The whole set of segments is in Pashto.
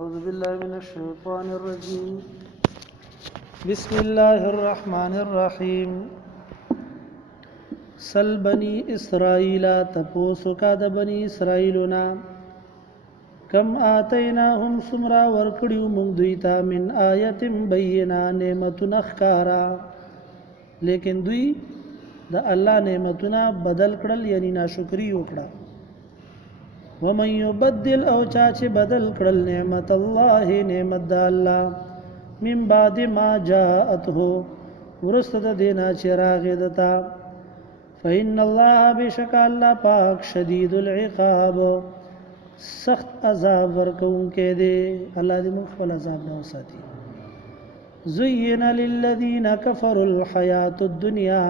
أعوذ بالله من الشيطان الرجيم بسم الله الرحمن الرحيم سل بني إسرائيل تپوسو کا د بني إسرائيلنا کم آتیناهم سمرا ورکڑیو مونږ دوی ته من آیت بینه نعمتنا خکارا لیکن دوی د الله نعمتنا بدل کړل یعنی ناشکری وکړه ومن يبدل او چاچه بدل کړل نعمت الله نعمت د الله من بعد ما جاءته ورسته دینا چراغ دتا فإن الله بشک الله پاک شدید العقاب سخت عذاب ورکون کې دی الله دې موږ خپل عذاب نه وساتي زين للذين كفروا الحياة الدنيا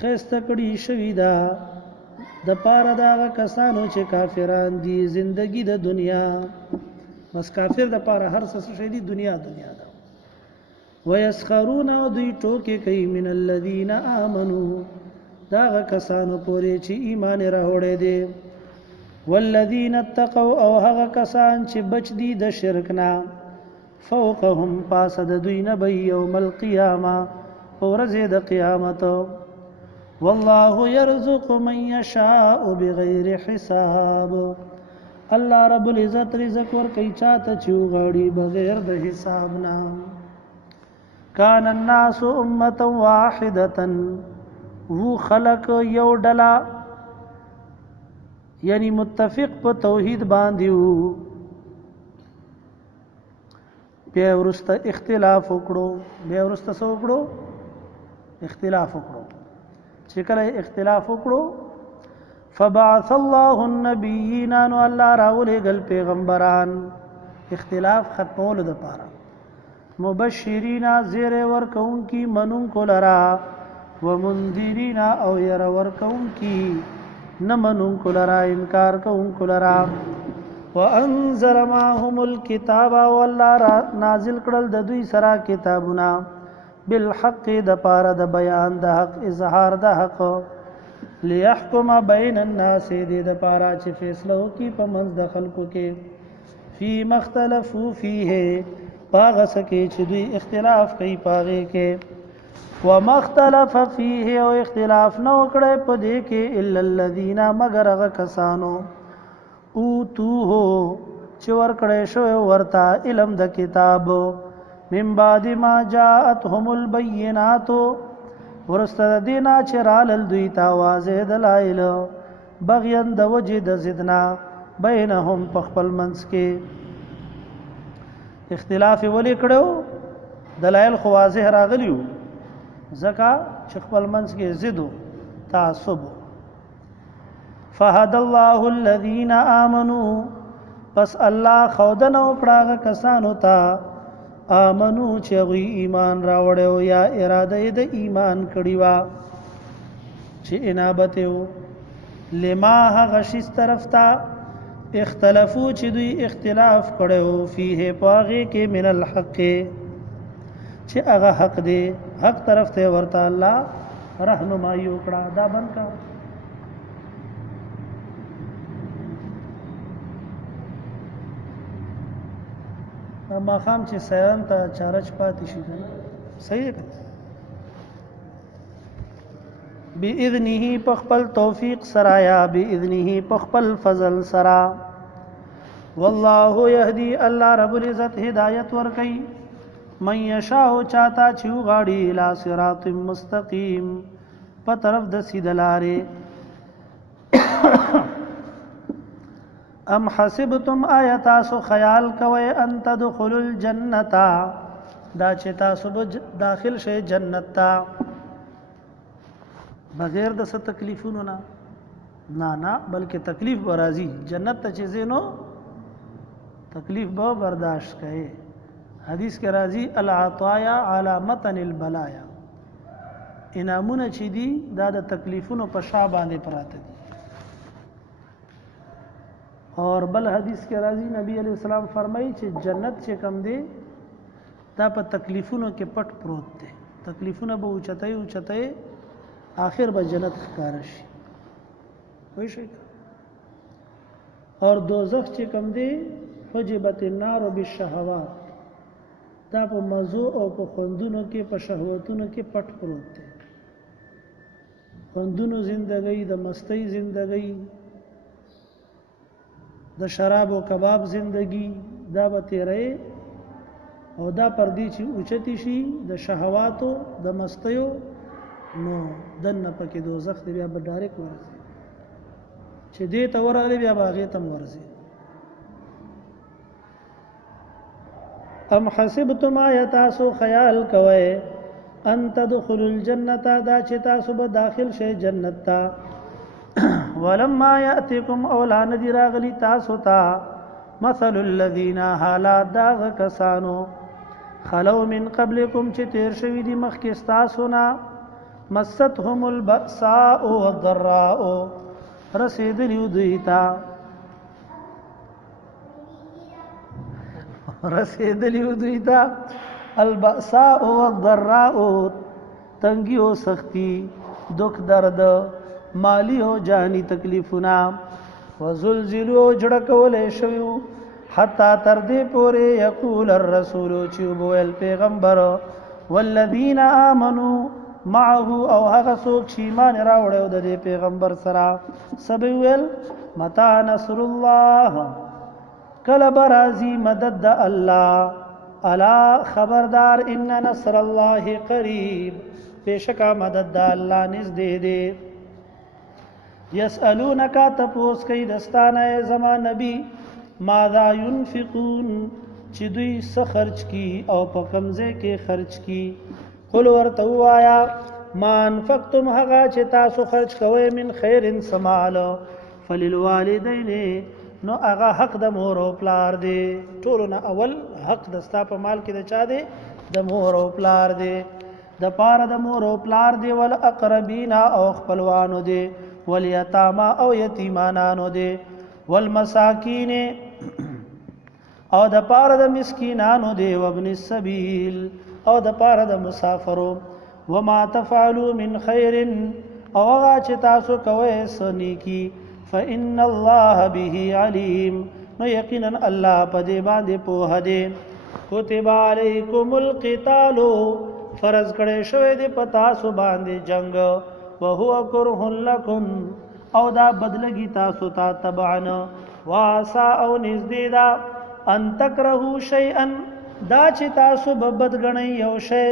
خسته کړي شوی دا د پاره دا کسانو چې کافران دي زندگی د دنیا بس کافر د پاره هر څه شي دي دنیا دا ويسخرون دوی ټوکې کوي من الذين آمنوا دا کسانو پورې چې ایمان راوړې دي والذین اتقوا او هغه کسان چې بچ دي د شرک نه فوقهم پاس د دوی نه به یوم القیامه ورځ د قیامت والله يرزق من يشاء بغیر حساب الله رب العزت رزق ور کوي چاته چې غاړي بغیر د حساب نه کان الناس امه واحده وہ خلق یو ډلا یعنی متفق په توحید باندې وو بیا ورسته اختلاف وکړو اختلاف وکړو چې کله اختلاف وکړو فبعث الله النبیین ان الله راولېږل پیغمبران اختلاف ختمولو دپاره مبشرین زیر ورکون کی منون کولرا ومنذرین او ير ورکون کی نمنون کولرا انکار کون کولرا وانزل معهم الكتاب والله نازل کړل د دوی سره کتابونه بالحق د پاره د بیان د حق اظهار د حق ليحكم بين الناس د پاره چې فیصله وکي په منځ د خلکو کې فی مختلفو فیه پاغه سکه چې دوی اختلاف کوي پاغه کې ومختلف فیه او اختلاف نو کړي په دې کې الا الذين مگر هغه کسانو او تو هو چې ور کړي شو ورتا علم د کتاب من بعد ما جاءتهم البينات ورستد دینا چرال دوی تا واضح دلائل بغيا د وجه د زدنا بینهم پخپل منس کې اختلاف ولی کړو دلائل خو واضح راغلیو زکا چخپل منس کې زدو تعصب فهد الله الذين آمنوا پس الله خودن او کړه کسانو ته آمنو چې غوی ایمان راوړیو یا اراده د ایمان کړی وا چې انابت یو لما هغه شي طرف ته اختلافو چې دوی اختلاف کړو فيه پاغه کې من الحق چې هغه حق دی حق طرف ته ورته الله رهنمایي وکړه دا بند کا ما خام چې سیران ته چارج پاتې شي صحیح ده باذنه پخپل توفیق سرایا باذنه پخپل فضل سرا والله يهدي الله رب العزت هدایت ور کوي من یشاء چاته چې غاړي الى صراط مستقیم په طرف د سیدلاره ام حسبتم آیاتاسو خیال کوي ان تدخلوا الجنه دا چې تاسو داخل شئ جنت ته بغیر د څه تکلیفونو نه بلکې تکلیف برازي جنت ته چې زینو تکلیف به برداشت کړي حدیث کې راځي العطايا على متن البلايا انعامونه چې دي دا د تکلیفونو په شا باندې پراته دي اور بل حدیث کې راځي نبی علیہ السلام فرمایي چې جنت چې کم دی دا په تکلیفونو کې پټ پروت دی تکلیفونه به اوچته آخر به جنت ښکار شي وای شي اور دوزخ چې کم دی حجبت النار بالشهوات دا په مزو او په خوندونو کې په شهوتونو کې پټ پروت دی خوندونو زندګۍ د مستی زندګۍ د شراب او کباب زندگی دا به تیرې او دا پردي چې اوچتی شي د شهواتو د مستیو نو دنه پکې دوزخ دی بیا به ډایرک ورځي چې دې ته ورغلی بیا باغې تم ورځي ام حسبتم آیاتاسو خیال کوئ ان تدخلوا الجنه دا چې تاسو به داخل شئ جنت ته ولما یاتکم اولان دی راغلی تاسو ته مثل الذین حالات داغ کسانو خلو من قبلکم چې تیر شوی دی مخکې تاسو نه مستهم البأساء والضراء رسیدلی دوی ته البأساء والضراء تنگی و سختی دکھ درد مالی او جانی تکلیفنا وزلزلو جڑکول شویو حتی تردی پوری یقول الرسول چوبویل پیغمبر والذین آمنوا معه او هغه څوک چې ایمان راوړی د دې پیغمبر سره سبویل متى نصر الله کله برازي مدد د الله الا خبردار ان نصر الله قریب بشکا مدد د الله نږدې دی یسالونک تپوس کوي دستانه زما نبی ماذا ينفقون چې دوی څه خرج کی او په کمزه کې خرج کی قل ورته وایا ما انفقتم هغه چې تاسو خرج کوئ من خیر سمال فللوالدین نو هغه حق د مور او پلار دی ټولو نه اول حق د ستا په مال کې د چا دی د مور او پلار دی د پاره د مور او پلار دی ول اقربین او خپلوانو دی والیتاما او یتیمانانو دی والمساکین او د پاره د مسکینانو دی وابن السبیل او د پاره د مسافرو وما تفعلوا من خیر او هغه چې تاسو کوئ سنیکی فإن الله به علیم نو یقینا الله په دې باندې پوهه دی کتب علیکم القتال فرض کړی شوی دی په تاسو باندې جنگ وهو کرہ لکم او دا بدلگی تاسو تا تبعن واسا او نزدې دا ان تکرهو شیئا دا چې تاسو بد غنئ یو شی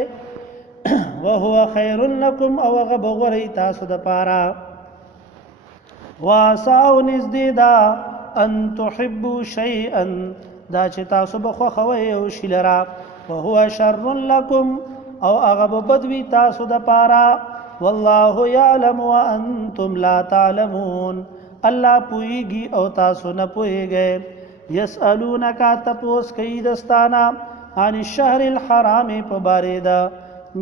وهو خیر لکم او غبغری تاسو د پاره واساو نزدې دا ان تحبوا شیئا دا چې تاسو بخو خوي او شلرا وهو شر لكم او اغب بدوی تاسو د پارا والله يعلم وانتم لا تعلمون الله پويږي او تاسو نه پويږئ يسالونک تپوس کوي دستانا عن الشهر الحرام په باره دا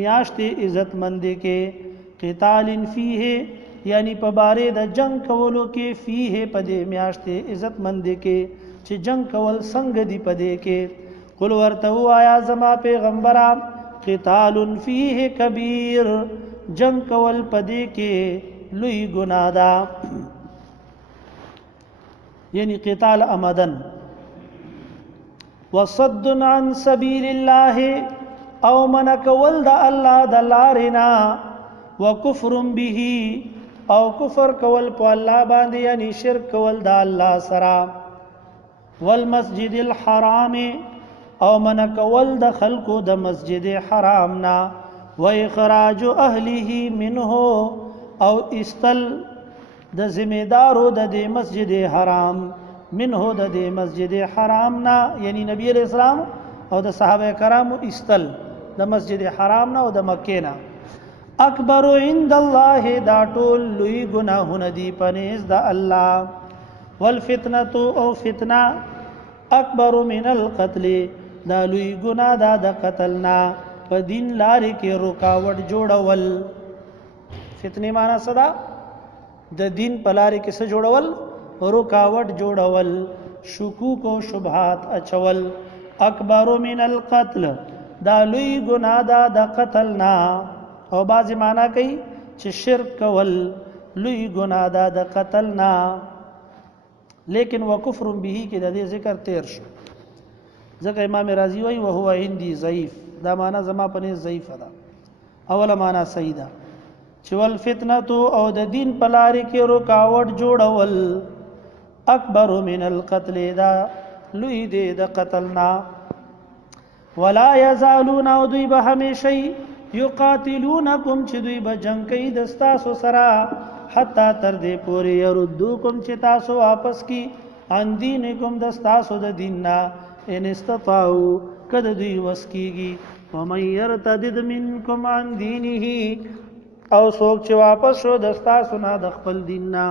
میاشت عزت مندي کې قتال فيه یعنی په باره د جنگ کولو کې فيه پدې میاشت عزت مند کې چې جنگ کول څنګه دی پدې کې قل ورته وایا زما پیغمبران قتال فيه کبیر جنگ کول پدې کې لوی ګناه ده یعنی قتال عمدن وصد عن سبیل الله او من کول د الله د لارنا وکفر به او کفر کول په الله باندې یعنی شرک کول د الله سره والمسجد الحرام او من کول د خلقو د مسجد حرام نا و اخراج اهله منه او استل د ذمہدارو د مسجد حرام منه د مسجد حرام نا یعنی نبی علیہ السلام او د صحابه کرامو استل د مسجد حرام نا او د مکه نا اکبر عند الله دا ټول لوی گناهونه دي پنيز د الله والفتنه او فتنه اکبر من القتل دا لوی گناه دا د قتلنا په دین لارې کې رکاوټ جوړول فتنه معنا صدا د دین په لارې کې څه جوړول رکاوټ جوړول شکوک او شبهات اچول اکبر من القتل دا لوی گناه دا د قتلنا او بعضی معنا کوي چې شرک کول لوی گناه ده د قتل نه لیکن وکفر به کې د دې ذکر تیر شو ځکه امام رازی وایي وهو عندي ضعیف، دا معنا زما په نس ضعیف ده. اوله معنا صحیح ده چې والفتنه او د دین په لارې کې رکاوټ جوړول اکبر من القتل، دا لوی دی د قتلنا. ولا یزالون، او دوی به همیشه یقاتلونکم چې دوی به جنگ کوي د ستاسو سره، حتی تر دې پورې یردوکم چې تاسو واپس کی عن دینکم د ستاسو د دیننا، ان استطاعوا کده دوی وسکیږي. ومن یرتد منکم عن دینه، او څوک چې واپس شو د ستاسو نه د خپل دیننا،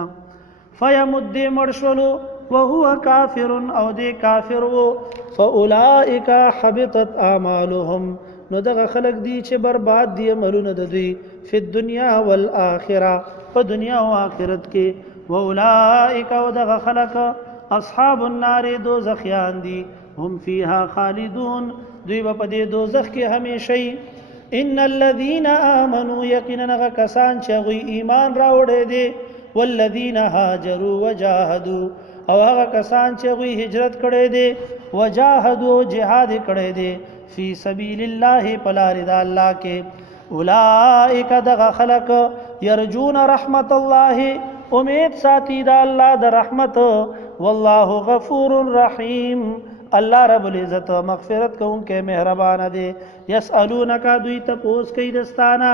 فیمد مرشلو وهو کافر، او دې کافر وو، فاولئک حبطت اعمالهم، نو دغه خلق دی چې برباد دی عملونه د دوی، فی الدنیا والآخرة، په دنیا او آخرت کې. واولئک، او دغه خلق اصحاب النار، دوزخیان دي، هم فیها خالدون، دوی په دې دوزخ کې همیشه. ان الذين آمنوا، یقینا کسان چې غوی ایمان راوړي دي، والذین هاجروا وجاهدوا، او هغه کسان چې غوی هجرت کړي دي، وجاهدوا جهاد کړي دي، فی سبیل الله پلار د الله کې. اولئک دغه خلق یرجون رحمت الله، امید ساتي د الله د رحمت، والله غفور رحیم، الله رب العزت مغفرت کوونکی مهربان دی. یسالونک، دوی تپوس کوي دستانا،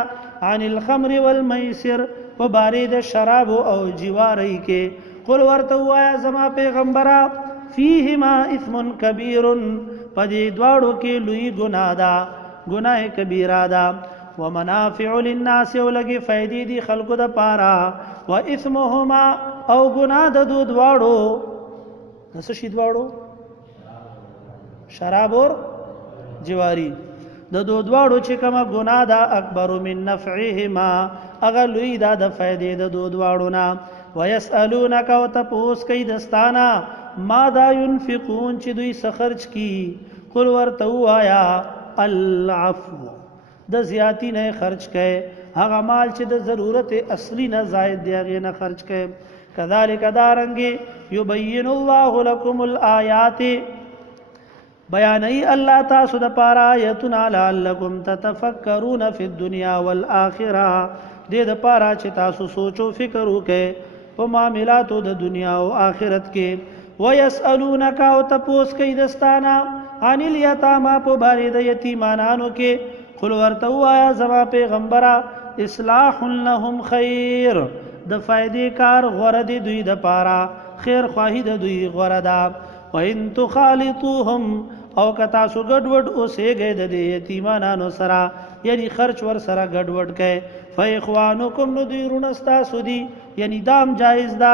عن الخمر والمیسر، په باره د شراب او جواری کې. قل ورته وایا زما پیغمبره، فیهما اثم کبیر، پدې دواړو کې لوی ګناه ده، ګناه کبیره ده. ومنافع للناس، او لګي فائدې دي خلقو د پاره. واثمهما، او ګناه د دواړو، د څه شي دواړو؟ شراب اور جواری، د دواړو چې کومه ګناه ده، اکبر من نفعهما، اغه لوی ده د فائدې د دواړو نه. ويسالونک، او تپوس کوي دستانا، ماذا ينفقون، چې دوی سخرج کی. قل ورته وایا العفو، د زیاتی نه خرج کړي، هغه مال چې د ضرورت اصلي نه زائد دی هغه نه خرج کړي. کذالک دارنګي یبین الله لكم الآیات، بیانای الله تاسو د پاره آیتنا لعلکم تتفکرون فی الدنیا والآخرة، دې د پاره چې تاسو سوچو فکر وکړئ په معاملاتو د دنیا او آخرت کې. ويسالونک، او تپوس کوي دستانا، عن الیتاما، په باره د یتیمانانو کې. قل ورته وایا زما پیغمبره، اصلاح لهم خیر، د فائدې کار غوړه دی دوی د پاره، خیر خواهی د دوی غوړه ده. وان تخالطوهم، او کتا سو ګډوډ اوسېږي د یتیمانانو سره، یعنی خرچ ور سره ګډوډ کړي، فاخوانکم، نو دوی رونستا سودی، یعنی دام جایز ده.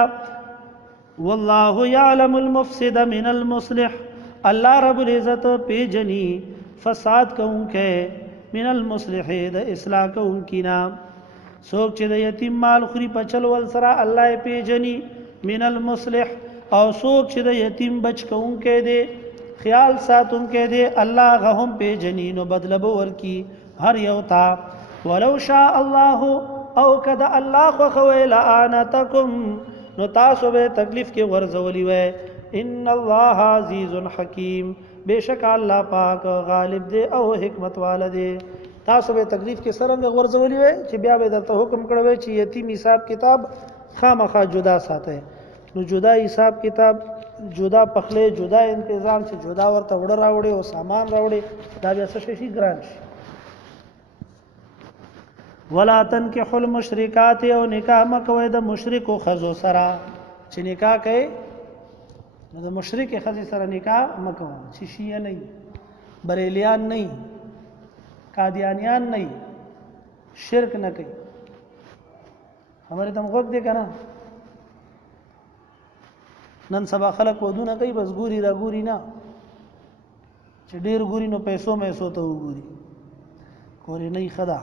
والله یعلم المفسد من المصلح، الله رب العزت پیجنی فساد کوونکې من المصلح، د اصلاح کوونکی نا. څوک چې د یتیم مال خوري په چل ول سره الله پیجنی من المصلح، او څوک چې د یتیم بچ کوونکې دی، خیال ساتونکې دی، الله غهم پیجنی، نو بدله به ورکی هر یو تا. ولو شاء الله، او کده الله خو خوی لعنتکم، نو تاسو به تکلیف کې ورزولی وای. ان الله عزیز حکیم، بشک الله پاک غالب دی او حکمت والا دی. تاسو به تکلیف کې سره ورزولی وای چې بیا به درته حکم کړی چې یتیم حساب کتاب خامخا جدا ساتي. نو جدا حساب کتاب، جدا پخله، جدا انتظام، چې جدا ورته وړ راوړي او سامان راوړي، دا بیا څه شي ګران شي. ولا تنكحوا المشركات، او نکاح مکوئ د مشرکو خزو سره، چې نکاح کوي نو د مشرک خزې سره نکاح مکوئ، چې شیعه نه، بریلیان نه، قادیانیان نه، شرک نه کوي. خبره تم غوږ دی کنه. نن سبا خلک ودونه کوي، بس ګوري را ګوري نه، چې ډیر ګوري نو پیسو مېسو ته وګوري، کورې نه خدا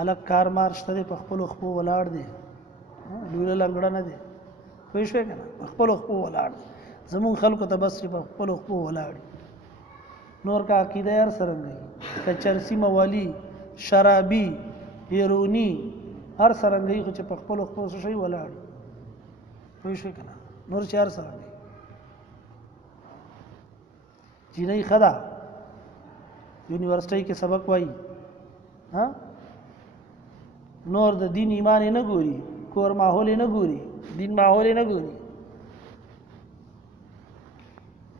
الک کار مار شته په خپل خپل ولاړ دی، لوله لنګړه نه دی، پوه شوې کنه، خپل خپل ولاړ. زمون خلکو ته بس په خپل خپل ولاړ، نور کا عقیده یار سره نه، کچرسی موالی، شرابی، هیرونی، هر سره نه، خو چې په خپل خپل شي ولاړ، پوه شوې کنه، نور چار سره نه. جنۍ خدا یونیورسيټي کې سبق وایي ها نور د دین ایمان نه ګوري کور ماحول نه ګوري دین ماحول نه ګوري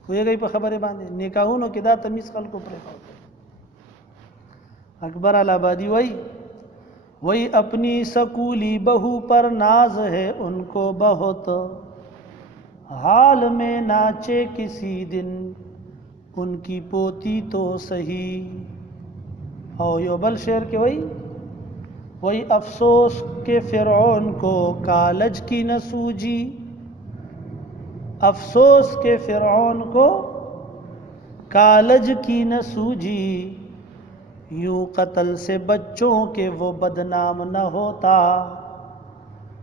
ویږي په خبره باندې نکاحونو کې دا تمیز خلکو پرې اکبر الہآبادی वही अपनी सकूली बहू पर नाज है उनको बहुत हाल में नाचे किसी दिन उनकी पोती तो सही और यो बल शेर के वही अफसोस के फिरौन को कालज की न सूझी अफसोस के फिरौन को कालज की न सूझी यूं कत्ल से बच्चों के वो बदनाम न होता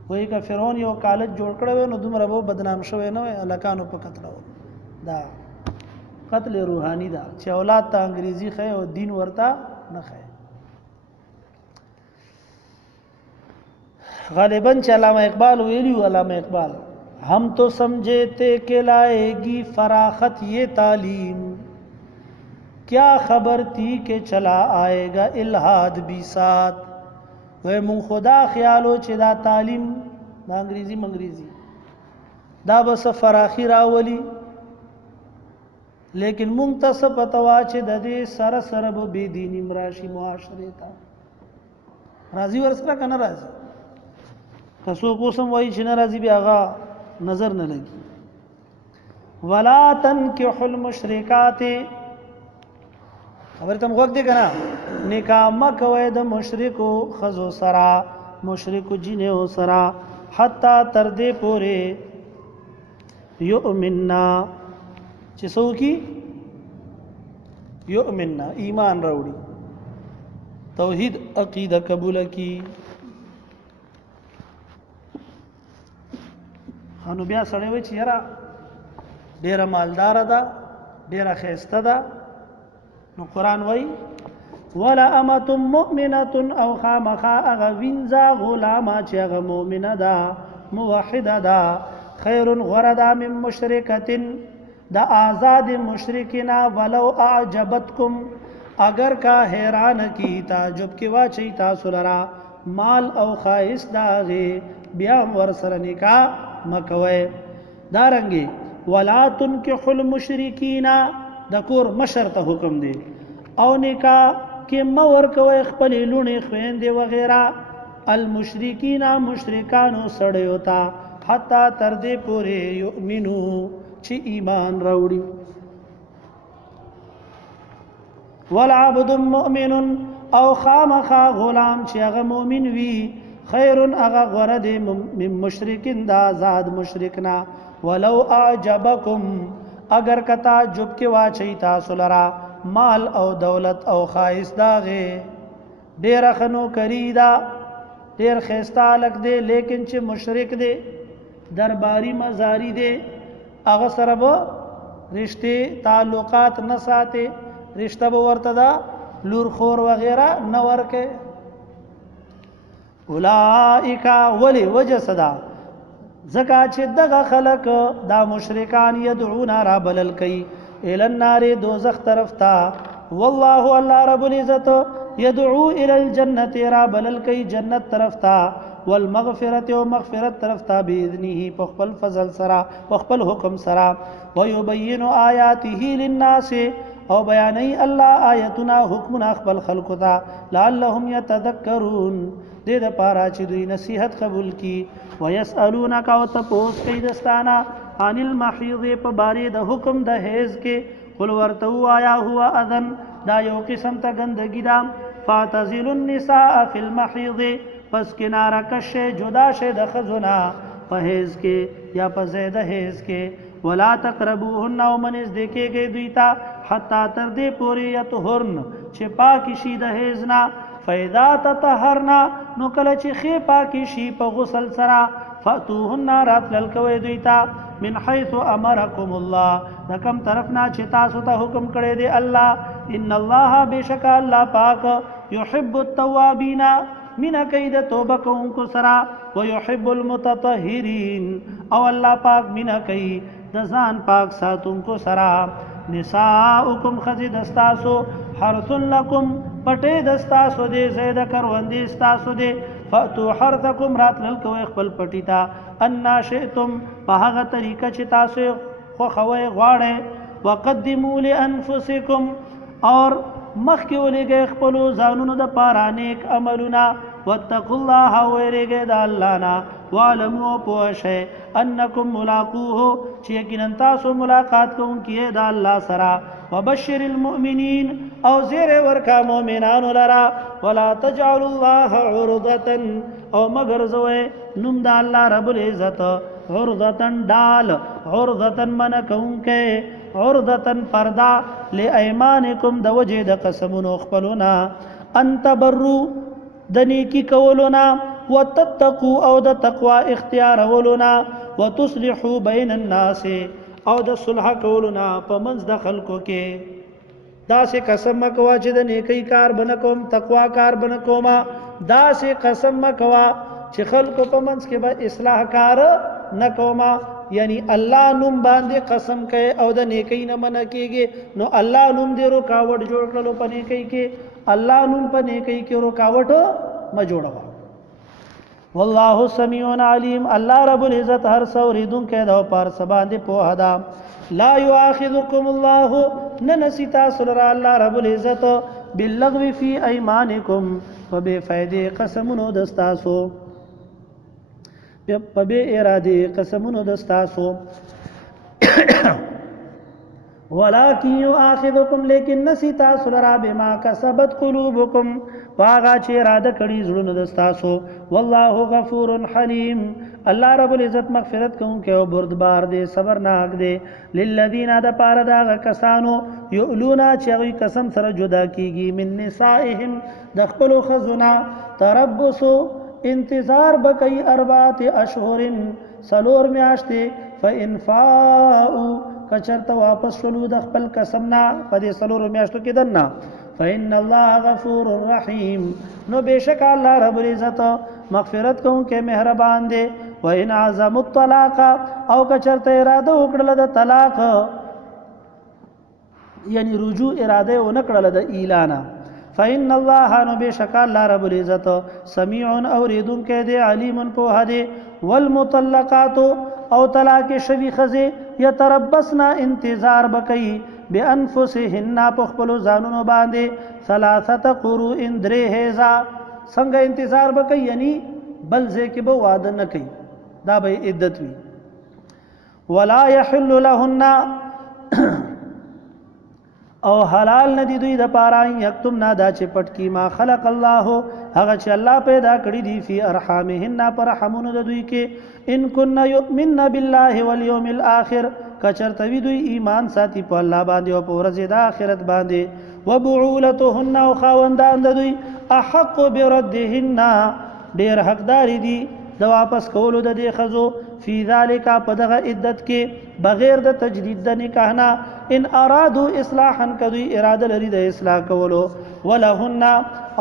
वही का फिरौन यो कालज जोड़ कड़े नो दुमरा वो बदनाम शवे न अलकानो पे कत्ल हो दा कत्ल रूहानी दा चे औलाद ता अंग्रेजी खे और दीन वर्ता न खे गालिबन चे अल्लामा इकबाल वेली अल्लामा इकबाल हम तो समझे थे कि लाएगी फराखत ये तालीम क्या खबर थी कि चला आएगा इल्हाद भी साथ वह मुंग खुदा ख्यालो चिदा तालीम दा अंग्रेजी मंग्रेजी दा बस फराखी रावली लेकिन मुंग तस पतवा चे ददे सर सरब बेदीनी मराशी मुआशरे था राजी वरसरा का न राजी कसो कोसम वही च न राजी भी आगा नजर न लगी वला तनकिहुल मुशरिकाते खबर तुम वक्त दे कना निकाह मकवे द मुशरिको खजो सरा मुशरिको जिने हो सरा हत्ता तरदे पूरे युमिन्ना चिसो की युमिन्ना ईमान राउडी तौहीद अकीदा कबूल की خانو بیا سړی وای چې یاره ډیره مالدار ده ډیره خیسته ده نو قرآن وای ولا امه مؤمنه او خامخا اغه وینځه غلامه چې هغه مؤمنه ده موحده ده خیر غردا من مشرکه دا آزاد مشرکینا ولو اعجبتکم اگر کا حیران کی تعجب کی واچی تاسو لرا مال او خائص داغه بیا ور سره نکاح مکوي دارنګي ولا تنكحوا المشركين دکور مشر ته حکم دی او نکاح کې مور کوي خپل لونې خويندې وغیرہ المشرکین مشرکانو سړی ہوتا حتا تر دې پورې یؤمنو چې ایمان راوړي والعبد مؤمن او خامخا غلام چې هغه مؤمن وي خیر اغا غرد من مشرکن دا آزاد مشرکنا ولو اعجبکم اگر کتا جب کے واچی تاسو لرا مال او دولت او خائص داغے دیر خنو کری دا دیر خیستا لک دے لیکن چھ مشرک دے درباری مزاری دے اغا سرب رشتے تعلقات نساتے رشتہ بورتدا لور خور وغیرہ نور کے اولائکا ولی وجہ صدا زکا چھ دغا خلق دا مشرکان یدعونا را بلل کئی الى النار دوزخ طرف تا واللہ اللہ رب العزت یدعو الى الجنت را بلل کئی جنت طرف تا والمغفرت و مغفرت طرف تا بیذنی پخپل فضل سرا پخپل حکم سرا ویبین آیاته للناس او بیانی اللہ آیتنا حکمنا اخبل خلقتا لعلهم یتذکرون دے دا پارا چی دوی نصیحت قبول کی ویسألونک او تپوس کئی دستانا عن المحیض پا باری دا حکم دا حیض کے قل ورتو آیا ہوا اذن دا یو قسم تا گندگی دا فاتزل النساء فی المحیض پس کنارا کشے جدا شے دا خزنا پا حیض کے یا پا زید حیض کے ولا تقربوهن او منز دیکھے گئے دویتا حتی تردے پوری یطہرن چھ پاکی شی دا حیضنا فیدا تطہرنا نو کله چې خې پاکی شي په غسل سره فاتوهن رات للکوي دویتا من حيث امركم الله د کوم طرف نه چې تاسو ته حکم کړی دی الله ان الله بشک الله پاک يحب التوابین من کید توبه کوونکو سره ويحب المتطهرین او الله پاک من کید د ځان پاک ساتونکو سره. نساؤکم خزی دستاسو حرث لکم پټې دستاسو دې زید کروندې ستاسو دې. فاتو حرثکم راتلل کوئ خپل پټی ته انا شئتم په هغه طریقه چې تاسو خوښوئ غواړئ. وقدموا لانفسکم اور مخکې ولېږئ خپلو ځانونو دپاره نیک عملونه. واتقوا الله ویریږئ د الله نه. واعلموا پوه شئ انکم ملاقوه چې یقینا تاسو ملاقات کوونکي یې د الله سره. وبشر المؤمنین او زیر ورکا مؤمنانو لرا. ولا تجعلوا الله عرضة او مگر زوئ نم د الله رب العزت عرضة ډال. عرضة من کوونکې عرضة پردا لایمانکم د وجې د قسمونو خپلونا. ان تبروا د نیکی کولونا. وتتقوا او د تقوا اختیارولونا. وتصلحوا بین الناس او د صلح کولونا په منځ د خلکو کې. داسې قسم مکوا چې د نیکی کار بنه کوم تقوا کار بنه کوما. داسې قسم مکوا چې خلکو په منځ کې به اصلاح کار نه کوما. یعنی الله نوم باندې قسم کوي او د نیکی نه منع کېږي نو الله نوم دې رکاوټ جوړ کړلو په نیکی کې. الله نوم په نیکی کې رکاوټ مه جوړوه. والله سمیع علیم الله رب العزت هر څه اورېدونکی ده او په هر څه باندې پوهه ده. لا یؤاخذکم الله ننسی تاسو لره الله رب العزت باللغو فی ایمانکم په بې فایدې قسمونو د ستاسو په بې ارادې قسمونو د ستاسو. ولكن يؤاخذكم لیکن نسی تاسو لرا بما کسبت قلوبکم واغا چې اراده کړي زړونه د ستاسو. والله غفور حلیم الله رب العزت مغفرت کوونکی او بردبار دی صبرناک دی. للذین د پاره دا کسانو یؤلونا چې هغوی قسم سره جدا کیږي من نسائهم د خپلو ښځو نه. تربصو انتظار بکئی 4 اشهر سلور میاشتې. فإن فاؤوا کچرته واپس شلو د خپل قسم نه په دې سلورو میاشتو کې دننه. فإن الله غفور رحیم نو بېشک الله رب العزت مغفرت کوونکی مهربان دی. وإن عزموا الطلاق او کچرته اراده وکړله د طلاق یعنی رجوع اراده ونه کړله د اعلانه. فإن الله نو بېشک الله رب العزت سمیع اورېدونکی دی علیم پوهه دی. والمطلقات او طلاق شوی ښځې یتربصن انتظار بکئی بانفسهن په خپلو ځانونو باندې 3 قروء 3 هیزا. څنګه انتظار بکئی یعنی بل ځای کې به واده نه کوي دا به عدت وي. ولا يحل لهن او حلال ندی دوی د پاره یکتمنا دا چې پټ کی ما خلق الله هغه چې الله پیدا کړی دی فی ارحامهن پر رحمونو د دوی کې. ان كن يؤمن بالله واليوم الاخر کچرته وی دوی ایمان ساتي په الله باندې او په ورځ د آخرت باندې. وبعولتهن او خاوندان د دوی احق بردهن ډیر حقدار دي د واپس کولو د دې ښځو. فی ذلک په دغه عدت کې بغیر د تجدید د نکاح نه. ان ارادو اصلاحا کدوی اراده لري د اصلاح کولو. ولهن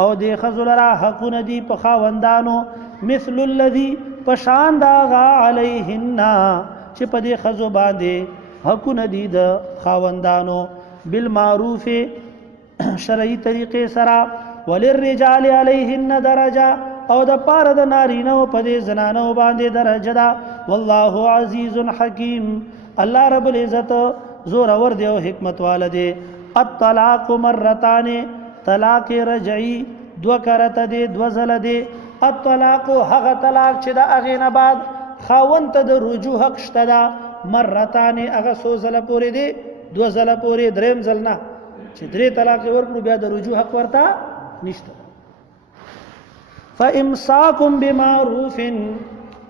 او دې ښځو لره حقونه دي په خاوندانو مثل الذي پشان داغا علیهن چې په دې ښځو باندې حقونه دي د خاوندانو بالمعروف شرعي طریقې سره. وللرجال علیهن درجه او د پاره د نارینه او په دې زنانو باندې درجه ده. والله عزیز حکیم الله رب العزت زور اور دی او حکمت والده. الطلاق مرتان طلاق رجعی 2 کرته دی 2 ځله دی. الطلاق هغه طلاق چې د هغې نه بعد خاوند ته د رجوع حق شته ده. مرتان هغه 100 ځله پورې دی 2 ځله پورې 3 ځل نه چې 3 طلاق ورکړو بیا د رجوع حق ورته نشته. فامساکم بمعروف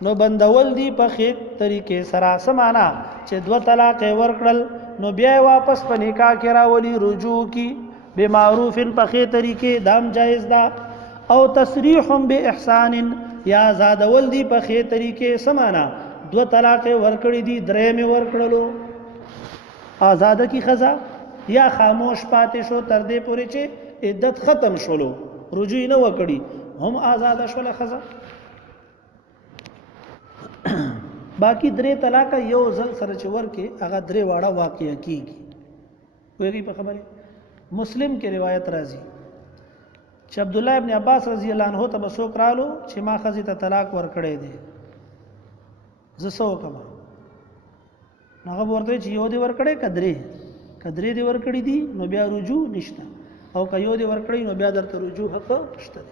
نو بندول دی په ښې طریقې سره. سمانا چې 2 طلاق ورکړل نو بیا واپس په نکاح کې راولي رجوع کی بمعروف په ښې طریقې دام جایز ده. او تصریح باحسان یا زادول دی په ښې طریقې. سمانا 2 طلاق ورکړي دي 3 ورکړلو آزاده کی ښځه یا خاموش پاتې شو تر دې پورې چې عدت ختم شولو رجوع نه وکړي هم آزاده شوله ښځه. باقی درې طلاق یو ځل سره چې ورکې هغه درې واړه واقع کیږي. ویږي په خبره. مسلم کې روایت راځي چې عبد الله ابن عباس رضی الله عنه ته بسوک رالو چې ما خزي ته طلاق ورکړې دي زسو کما هغه ورته چې یو دی ورکړې کدرې دی ورکړې دي نو بیا رجوع نشته او که یو دی ورکړې نو بیا درته رجوع حق شته.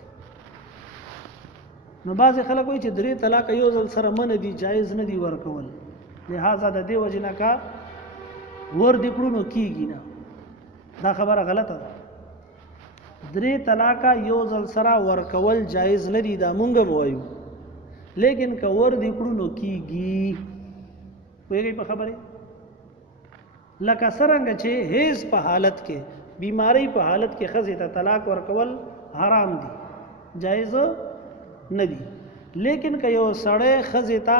نو بعض خلک وایي چې درې طلاق یو ځل سره من دي جایز نه دي ورکول لہذا د دې وجنه کا ور دې کړو نو کیږي نه. دا خبره غلطه ده. درې طلاق یو ځل سره ورکول جایز نه دي دا مونږ وایو لیکن که ور دې کړو نو کیږي. وایي په خبره لکه څنګه چې هیڅ په حالت کې بیماری په حالت کې خزې ته طلاق ورکول حرام دي جایز نه دي لیکن که یو سړی خزې ته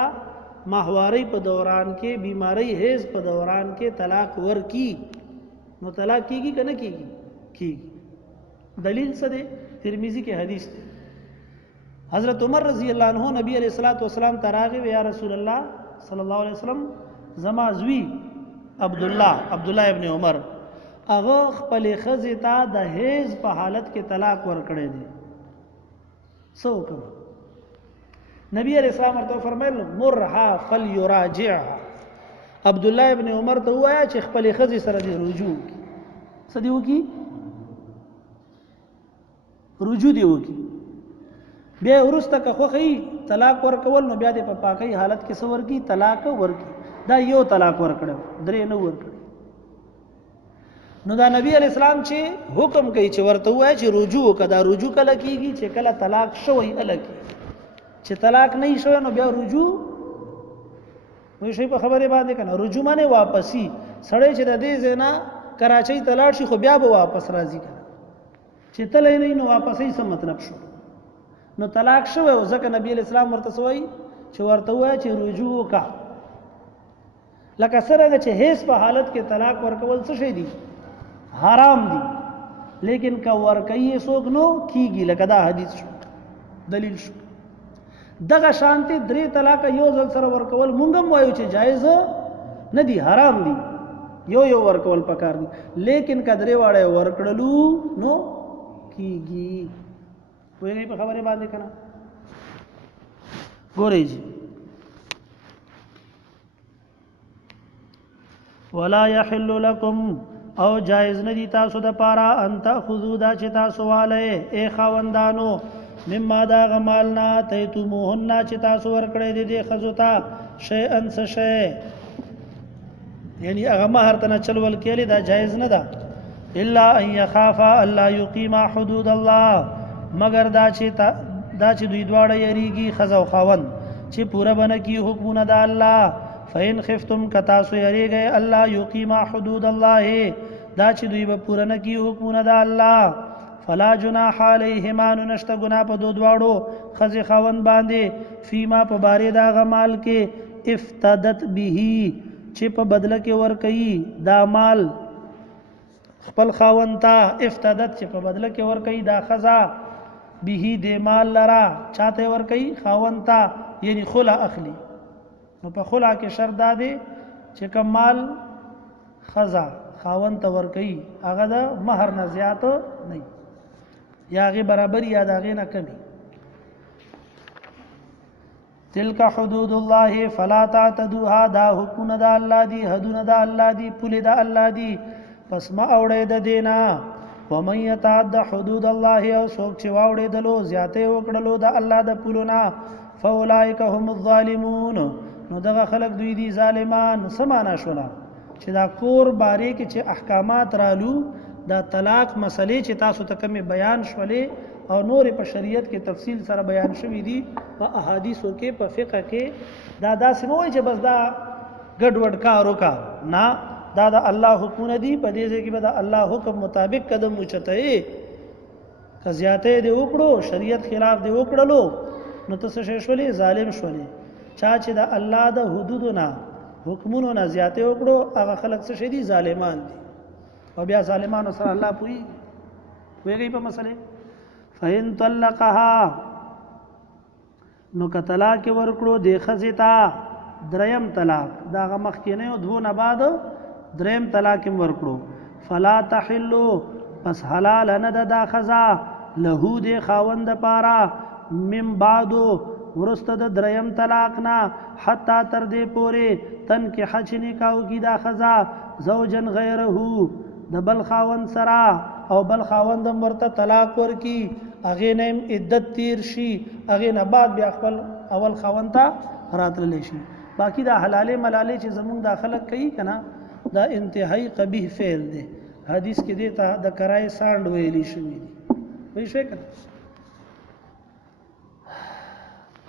ماهواري په دوران کې بیماری هیڅ په دوران کې طلاق ورکی نو طلاق کیږي که نه کیږي. دلیل څه دی؟ ترمذی کې حدیث دی. حضرت عمر رضی الله عنه نبی علیہ الصلوۃ والسلام تراغه یا رسول الله صلی الله علیه وسلم زما زوی عبد الله ابن عمر هغه خپل خزې ته د هیڅ په حالت کې طلاق ورکړی دی سو کوم نبی علیہ السلام ورته فرمایل مرها فليراجعها. عبد الله ابن عمر ته وایا چې خپل خزې سره دی رجوع سدیو کی رجوع دی وکي بیا ورسته که خوخی طلاق ورکول نو بیا د په پاکي حالت کې سور کی طلاق ورکی دا یو طلاق ورکړو درې نه ورکړي. نو دا نبی علیہ السلام چې حکم کوي چې ورته وای چې رجوع کدا رجوع کله کیږي چې کله طلاق شوی الکی چې طلاق نه شوی نو بیا رجوع وای شي په خبره باندې کنه رجوع معنی واپسی سړی چې د دې زینا کراچۍ تلاړ شي خو بیا به واپس راځي کنه چې تلې نه نو واپسې څه مطلب شو نو طلاق شوی او ځکه نبی علیہ السلام ورته سوی چې ورته وای چې رجوع کا لکه څنګه چې هیڅ په حالت کې طلاق ورکول څه شي دي حرام دي لیکن کا ورکیه سوګ نو کیږي لکه دا حدیث شو دلیل شو. دغه شانتي درې طلاق یو ځل سره ورکول مونږ هم وایو چې جایز نه دي حرام دي یو ورکول پکار دي لیکن کدرې واړه ورکړلو نو کیږي. وایي په خبره باندې کنه ګورئ جی ولا يحل لكم او جائز ندی تاسو د پارا انت خذو دا چې تاسو والے اے خاوندانو مما دا غمالنا تیتموهن چې تاسو ورکړې دي خزوتا شی انس شی یعنی هغه مہر ته چلول کېلی دا جائز نه ده الا ان يخافا الا يقيم حدود الله مگر دا چې دوی دواړه یریږي خزو خاوند چې پورا بنه کی حکمونه د الله فین خفتم کتاسو یریږي الله یقیم حدود الله دا چې دوی به پورا نه کی حکمونه د الله فلا جناح علیهما نشته گناه په دو دواړو خزي خاوند باندې فیما په باره دا غمال کې افتدت به چې په بدله کې ور کوي دا مال خپل خاوند ته افتدت چې په بدله کې ور کوي دا خزا به دې مال لرا چاته ور کوي خاوند ته یعنی خلا اخلي نو په خلا کې شرط دا دی چې کمال خزا خاوند ته ور کوي هغه د مہر نه زیات نه یا غي برابر یا دا غي نه کمی. تلک حدود الله فلا تعتدوها دا حکم د الله دی حدود د الله دی پوله د الله دی پس ما اوړې د دینا ومن يتعد حدود الله او څوک چې واوړې دلو زیاته وکړلو د الله د پولنا فاولئک هم الظالمون نو دغه خلق دوی دي ظالمان. سمانا شولا چې دا کور باره کې چې احکامات رالو دا طلاق مسلې چې تاسو ته کوم بیان شولې او نور په شریعت کې تفصیل سره بیان شوی دي په احادیثو کې په فقہ کې دا داسې نه وایي چې بس دا ګډوډ کارو کا نه دا د الله حکم دي په دې ځای کې به د الله حکم مطابق قدم اوچته که زیاته دی وکړو شریعت خلاف دی وکړلو نو تاسو شولې ظالم شولې چا چې د الله د حدودنا حکمونو نه زیاته وکړو هغه خلک څه شي دي ظالمان دي او بیا ظالمانو سره الله پويږي په مسله. فین طلقها نو کتلا کې ورکړو د خزتا دریم طلاق دا هغه مخکینه او دوه نه بعد دریم طلاق هم ورکړو فلا تحلو پس حلال نه ده دا خزا له دې خاوند پارا من بعدو ورسته د دریم طلاق نه حتی تر دې پورې تن کې حج نکاو کی دا خزا زوجن غیره د بل خاوند سرا او بل خاوند ورته طلاق ورکی اغه نه عدت تیر شي اغه نه بعد بیا خپل اول خاوند ته راتللی شي باقی دا حلاله ملاله چې زمونږ داخله کوي کنه دا انتهایی قبیح فعل دی حدیث کې دی ته د کرای ساند ویلی شوی دی وایي شي کنه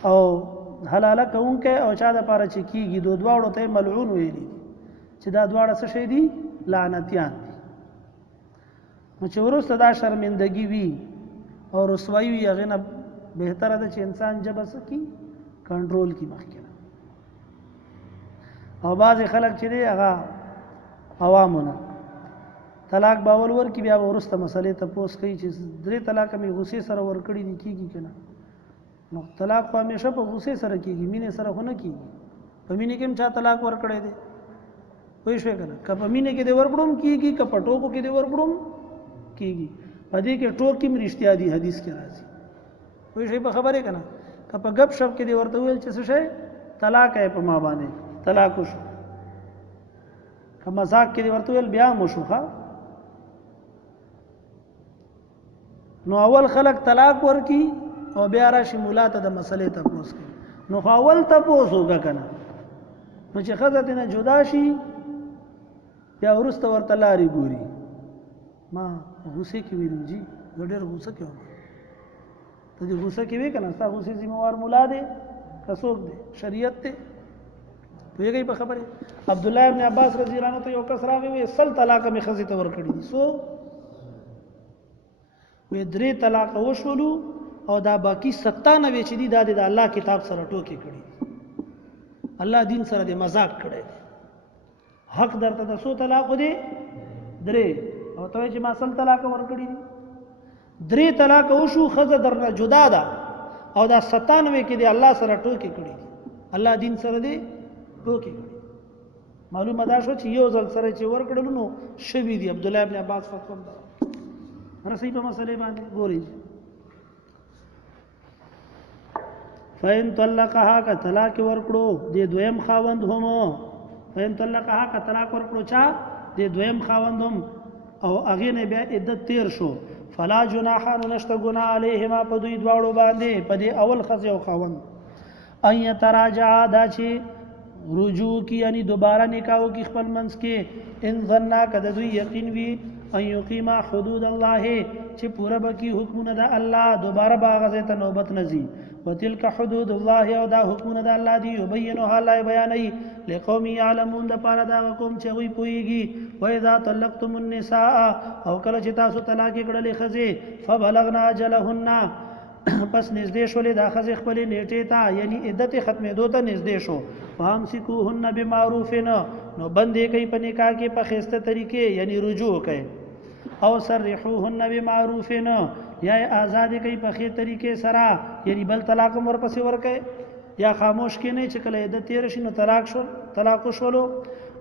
او حلاله کوونکې او چا د پاره چې کیږي دوه دواړو ته ملعون ویلی چې دا دواړه څه شي دي لعنتیان دي نو چې ورسته دا شرمندگی وي او رسوایی وي هغه نه بهتره ده چې انسان جبه سکی کنټرول کی مخکنه او بعض خلک چې دی هغه عوامونه طلاق باول ور کی بیا ورسته مسلې ته پوس کوي چې درې طلاق می غصې سره ور کړی دي کیږي کنه نو طلاق په همیشه په غصې سره کیږي مینې سره خو نه کیږي په مینې کې هم چا طلاق ور کړی دی وای شو کنه کله مینې کې دی ور کړم کیږي کله پټوکو کې دی ور کړم کیږي پدې کې ټوکی م رښتیا دي حدیث کې راځي وای شي په خبره کنه کله په غب شپ کې دی ورته ویل چې څه شي طلاق یې په ما باندې طلاق شو که مزاق کې دی ورته ویل بیا مو شوخه نو اول خلق طلاق ورکی او بیا راشي مولا ته د مسلې ته پوس کوي نو اول ته پوس وګه کنه نو چې خزه نه جدا شي بیا ورسته ورته لاري ګوري ما غوسه کې ویل جی ډېر غوسه کې ته دې غوسه کې وی کنه تاسو غوسه ذمہوار مولا دی کڅوک دی شریعت ته ویږي په خبره عبد الله ابن عباس رضی الله عنه ته یو کس راغی وی سل طلاق می خزه ته ور کړی دي سو وی درې طلاق وشولو او دا باقی 97 چې دي د الله کتاب سره ټوکی کړی الله دین سره د مذاق کړی حق درته د سو طلاق دی درې او ته چې ما سل طلاق ور کړی دي درې طلاق وشو خزه درنه جدا ده او دا 97 کې دی الله سره ټوکی کړی الله دین سره دی ټوکی کړی معلومه دا شو چې یو ځل سره چې ور کړل نو شوی دی عبد الله ابن عباس فتوا رسې په مسلې باندې ګوري فین طلقها کا طلاق ورکړو د دویم خاوند هم فین طلقها کا طلاق ورکړو چا د دویم خاوند هم او هغه نه بیا عدت تیر شو فلا جناح نشته ګنا علیهما په دوی دواړو باندې په دې اول خزه او خاوند ان یتراجع دا چې رجوع کی یعنی دوباره نکاح کی خپل منس کې ان ظننا کده دوی یقین وی ان یقیما حدود الله چې پوره بکی حکمونه د الله دوباره باغه ته نوبت نزي وتلك حدود الله او دا حکمونه د الله دی یبینها الله بیانای لقوم یعلمون د پاره دا قوم چې وی پویږي و اذا طلقتم النساء او کله چې تاسو طلاق کړلې خزه فبلغنا اجلهن پس نږدې شولې دا خزه خپل نیټه ته یعنی عدت ختمېدو ته نږدې شو فامسکوهن بمعروف نو بندې کوي په نکاح کې په خسته طریقې یعنی رجوع کوي او سرحوهن بمعروف یا آزاد کوي په خې طریقې سره یعنی بل طلاق ورپسې ورکه یا خاموش کې نه چې کله عدت تیر شي نو طلاق شولو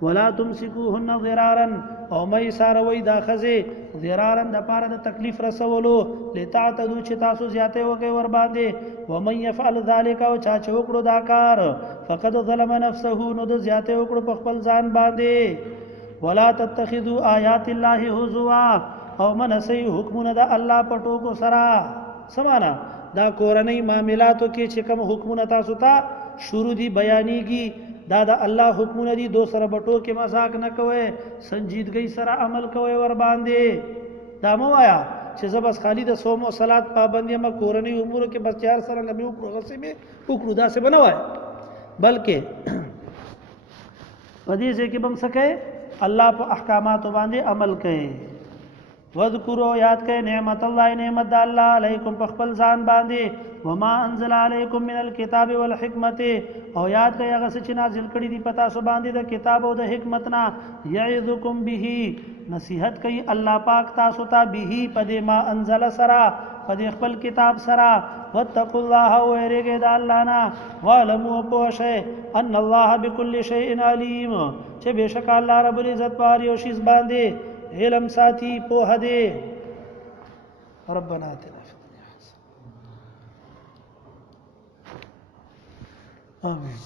ولا تمسكوهن ضرارا او مې ساروي دا خزه ضرارا د پاره د تکلیف رسولو لتعتدوا چې تاسو زیاته وکي ور باندې ومن يفعل ذلك او چا چوکړو دا کار فقد ظلم نفسه نو د زیاته وکړو په خپل ځان باندې ولا تتخذوا آیات الله هزوا او منسی حکمونه د الله پټو کو سرا سمانا دا کورنۍ معاملاتو کې چې کوم حکمونه تاسو ته شروع دي بیانېږي دا د الله حکمونه دي دو سره بټو کې مذاق نه کوي سنجیدګۍ سره عمل کوي ور باندې دا مو آیا چې زبس خالی د صوم او صلات پابندي ما کورنۍ امور کې بس چار سره لمي او غصې به وکړو دا څه بنوای بلکې پدې چې کې بم سکے الله په احکامات باندې عمل کوي वذकुरो याद कए नेमत अल्लाह नेमत अल्लाह अलैकुम पखपल जान बांधे वमा अंजल अलैकुम मिनल किताब वल हिकमत और याद कए अगर से नाजिल कड़ी दी पता सो बांधे द किताब और द हिकमत ना यइज़ुकुम बिही नसीहत कई अल्लाह पाक तासुता बिही पदे मा अंजल सरा पदे खपल किताब सरा वत्तकुल्लाह वरेगे द अल्लाह ना वालमु पोशे अन अल्लाह बिकुल्लि शैइन अलीम चे बेशक अल्लाह रब्बुल इज्जत पार योशिस बांधे इल्म साथी पोह दे रब्बना आतिना फिद दुनिया हसनह आमीन।